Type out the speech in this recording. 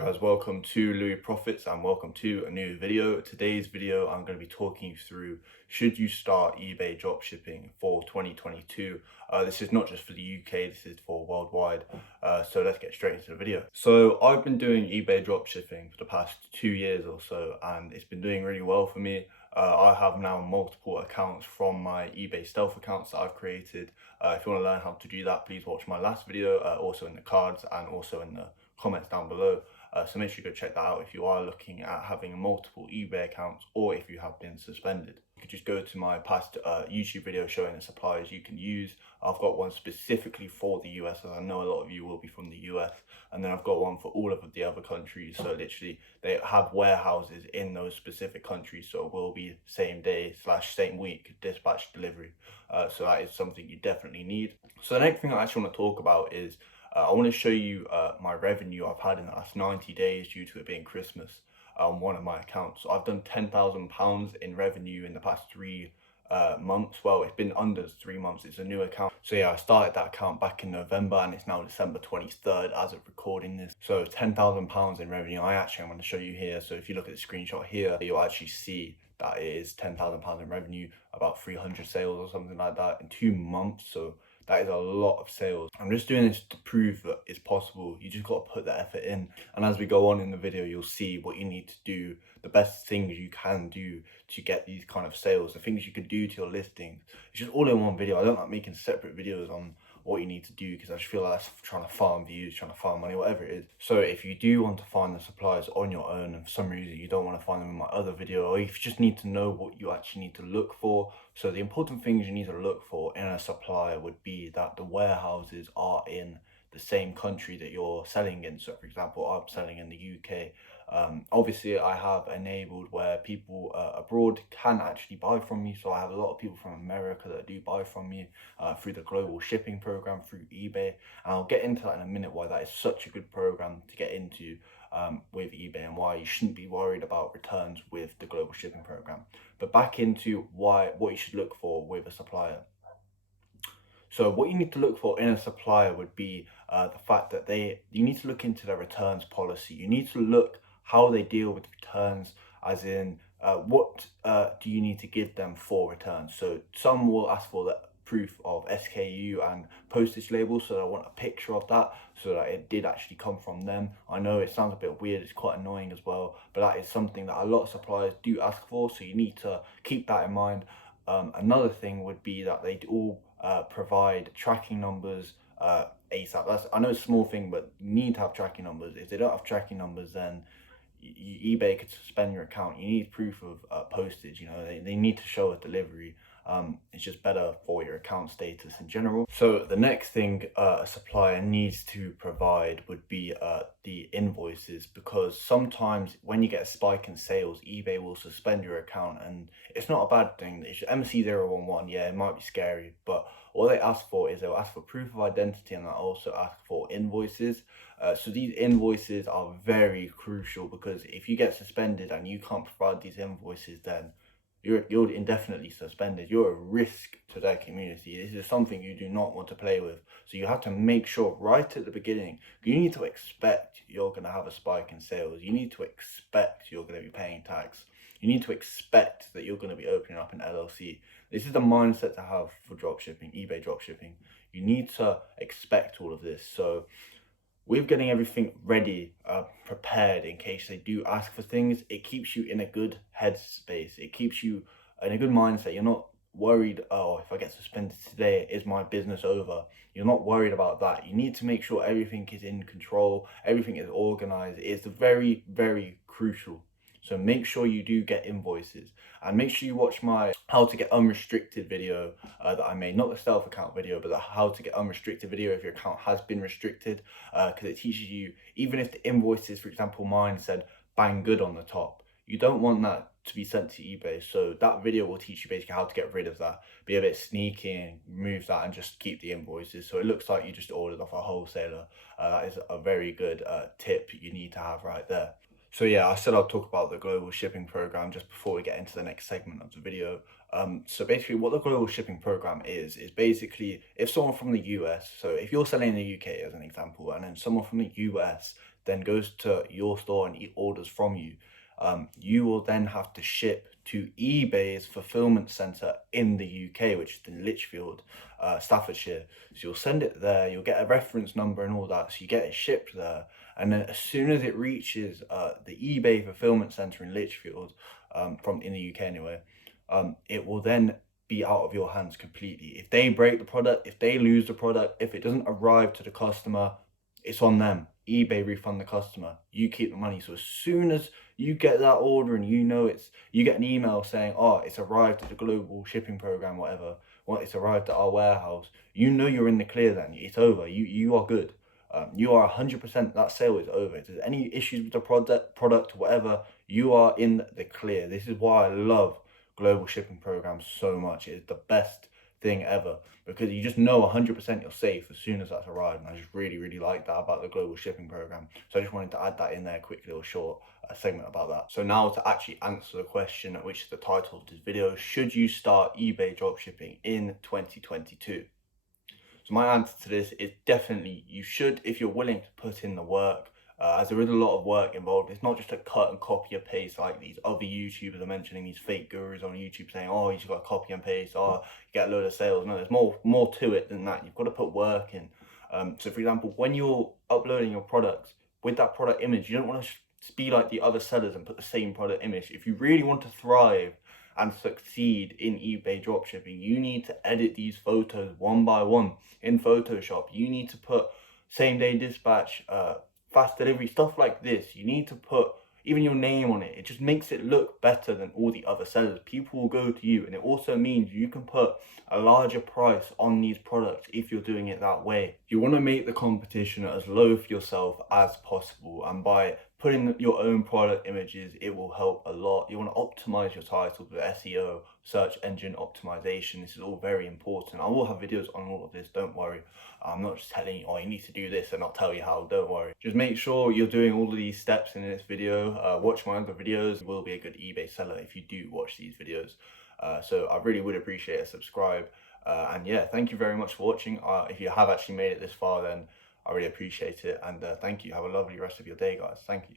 Guys, welcome to Louis Profits and welcome to a new video. Today's video I'm going to be talking you through should you start eBay dropshipping for 2022. This is not just for the UK, this is for worldwide. So let's get straight into the video. So I've been doing eBay dropshipping for the past 2 years or so, and it's been doing really well for me. I have now multiple accounts from my eBay stealth accounts that I've created. If you want to learn how to do that, please watch my last video, also in the cards and also in the comments down below. So make sure you go check that out if you are looking at having multiple eBay accounts or if you have been suspended. You could just go to my past YouTube video showing the suppliers you can use. I've got one specifically for the US, as I know a lot of you will be from the US, and then I've got one for all of the other countries. So literally they have warehouses in those specific countries, so it will be same day / same week dispatch delivery. So that is something you definitely need. So the next thing I actually want to talk about is I want to show you my revenue I've had in the last 90 days due to it being Christmas on one of my accounts. So I've done £10,000 in revenue in the past 3 months. Well, it's been under 3 months. It's a new account. So yeah, I started that account back in November and it's now December 23rd as of recording this. So £10,000 in revenue. I'm going to show you here. So if you look at the screenshot here, you'll actually see that it is £10,000 in revenue, about 300 sales or something like that in 2 months. So that is a lot of sales. I'm just doing this to prove that it's possible. You just got to put the effort in. And as we go on in the video, you'll see what you need to do, the best things you can do to get these kind of sales, the things you can do to your listings. It's just all in one video. I don't like making separate videos on what you need to do because I just feel like that's trying to farm views, trying to farm money, whatever it is. So if you do want to find the suppliers on your own and for some reason you don't want to find them in my other video, or if you just need to know what you actually need to look for, so the important things you need to look for in a supplier would be that the warehouses are in the same country that you're selling in. So for example, I'm selling in the UK. Obviously I have enabled where people abroad can actually buy from me. So I have a lot of people from America that do buy from me through the global shipping program through eBay. And I'll get into that in a minute, why that is such a good program to get into with eBay and why you shouldn't be worried about returns with the global shipping program. But back into what you should look for with a supplier. So what you need to look for in a supplier would be the fact that you need to look into their returns policy. You need to look how they deal with returns, as in what do you need to give them for returns. So some will ask for the proof of SKU and postage label, so I want a picture of that so that it did actually come from them. I know it sounds a bit weird, it's quite annoying as well, but that is something that a lot of suppliers do ask for, so you need to keep that in mind. Another thing would be that they all provide tracking numbers ASAP. I know it's a small thing, but you need to have tracking numbers. If they don't have tracking numbers, then eBay could suspend your account. You need proof of postage. You know, they need to show a delivery. It's just better for your account status in general. So the next thing a supplier needs to provide would be the invoices, because sometimes when you get a spike in sales, eBay will suspend your account, and it's not a bad thing. It's MC011, yeah, it might be scary, but all they ask for is they'll ask for proof of identity, and they'll also ask for invoices. So these invoices are very crucial, because if you get suspended and you can't provide these invoices, then you're indefinitely suspended. You're a risk to their community. This is something you do not want to play with. So you have to make sure right at the beginning, you need to expect you're going to have a spike in sales. You need to expect you're going to be paying tax. You need to expect that you're going to be opening up an LLC. This is the mindset to have for dropshipping, eBay dropshipping. You need to expect all of this. So with getting everything ready, prepared in case they do ask for things, it keeps you in a good headspace. It keeps you in a good mindset. You're not worried, oh, if I get suspended today, is my business over? You're not worried about that. You need to make sure everything is in control, everything is organized. It's very, very crucial. So make sure you do get invoices, and make sure you watch my how to get unrestricted video that I made, not the stealth account video, but the how to get unrestricted video if your account has been restricted, because it teaches you, even if the invoices, for example, mine said bang good on the top, you don't want that to be sent to eBay. So that video will teach you basically how to get rid of that, be a bit sneaky and remove that and just keep the invoices so it looks like you just ordered off a wholesaler. That is a very good tip you need to have right there. So yeah, I said I'll talk about the global shipping program just before we get into the next segment of the video. So basically what the global shipping program is basically if someone from the US, so if you're selling in the UK as an example, and then someone from the US then goes to your store and orders from you, you will then have to ship to eBay's fulfillment center in the UK, which is in Lichfield, Staffordshire. So you'll send it there, you'll get a reference number and all that, so you get it shipped there. And then as soon as it reaches the eBay fulfillment center in Lichfield, from in the UK anyway, it will then be out of your hands completely. If they break the product, if they lose the product, if it doesn't arrive to the customer, it's on them. eBay refund the customer. You keep the money. So as soon as you get that order and you get an email saying, oh, it's arrived at the global shipping program, whatever, it's arrived at our warehouse, you're in the clear then. It's over. You are good. You are 100%, that sale is over. If there's any issues with the product, whatever, you are in the clear. This is why I love global shipping programs so much. It is the best thing ever, because you just know 100% you're safe as soon as that's arrived. And I just really like that about the global shipping program. So I just wanted to add that in there, a quick little short segment about that. So now to actually answer the question, which is the title of this video: should you start eBay dropshipping in 2022? So my answer to this is definitely you should, if you're willing to put in the work, as there is a lot of work involved. It's not just a cut and copy and paste like these other YouTubers are mentioning, these fake gurus on YouTube saying, oh, you just got to copy and paste, oh, you get a load of sales. No, there's more to it than that. You've got to put work in. So for example, when you're uploading your products with that product image, you don't want to be like the other sellers and put the same product image. If you really want to thrive and succeed in eBay dropshipping, you need to edit these photos one by one in Photoshop. You need to put same day dispatch, fast delivery, stuff like this. You need to put even your name on it. It just makes it look better than all the other sellers. People will go to you, and it also means you can put a larger price on these products if you're doing it that way. You want to make the competition as low for yourself as possible, and by putting your own product images, it will help a lot. You want to optimize your titles with SEO, search engine optimization. This is all very important. I will have videos on all of this, don't worry. I'm not just telling you, oh, you need to do this and I'll tell you how, don't worry. Just make sure you're doing all of these steps in this video. Watch my other videos. You will be a good eBay seller if you do watch these videos. So I really would appreciate a subscribe. And yeah, thank you very much for watching. If you have actually made it this far, then I really appreciate it. And thank you. Have a lovely rest of your day, guys. Thank you.